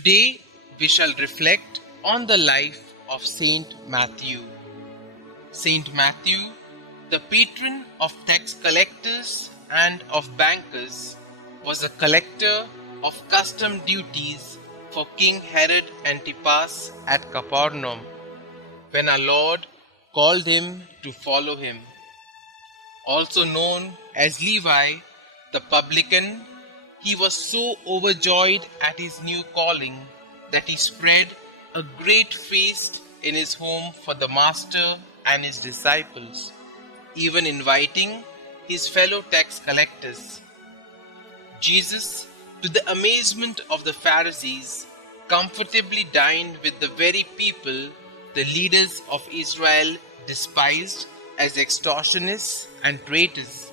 Today we shall reflect on the life of Saint Matthew. Saint Matthew, the patron of tax collectors and of bankers, was a collector of custom duties for King Herod Antipas at Capernaum, when our Lord called him to follow him. Also known as Levi, the publican, he was so overjoyed at his new calling that he spread a great feast in his home for the Master and his disciples, even inviting his fellow tax collectors. Jesus, to the amazement of the Pharisees, comfortably dined with the very people the leaders of Israel despised as extortionists and traitors,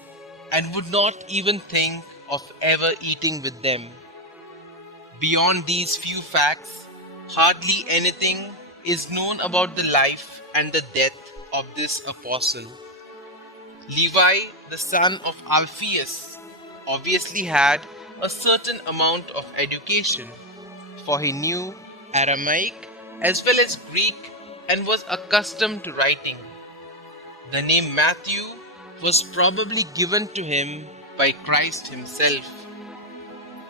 and would not even think of ever eating with them. Beyond these few facts, hardly anything is known about the life and the death of this apostle. Levi, the son of Alphaeus, obviously had a certain amount of education, for he knew Aramaic as well as Greek and was accustomed to writing. The name Matthew was probably given to him by Christ himself.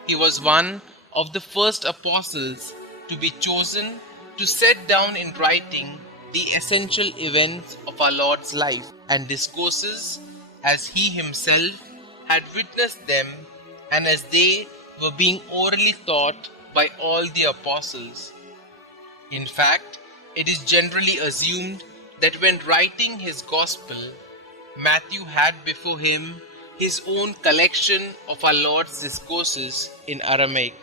He was one of the first apostles to be chosen to set down in writing the essential events of our Lord's life and discourses as he himself had witnessed them and as they were being orally taught by all the apostles. In fact, it is generally assumed that when writing his gospel, Matthew had before him his own collection of our Lord's discourses in Aramaic.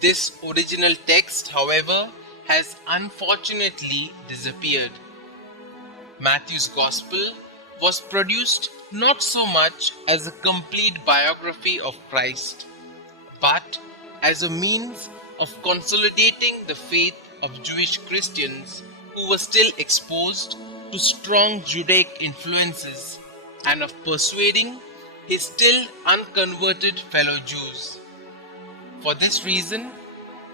This original text, however, has unfortunately disappeared. Matthew's Gospel was produced not so much as a complete biography of Christ, but as a means of consolidating the faith of Jewish Christians who were still exposed to strong Judaic influences and of persuading his still unconverted fellow Jews. For this reason,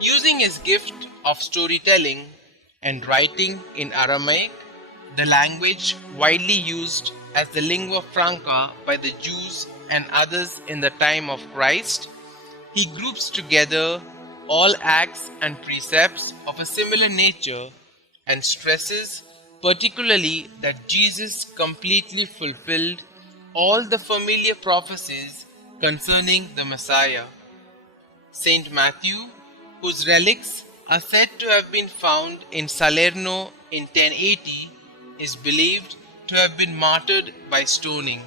using his gift of storytelling and writing in Aramaic, the language widely used as the lingua franca by the Jews and others in the time of Christ, he groups together all acts and precepts of a similar nature and stresses particularly that Jesus completely fulfilled all the familiar prophecies concerning the Messiah. Saint Matthew, whose relics are said to have been found in Salerno in 1080, is believed to have been martyred by stoning.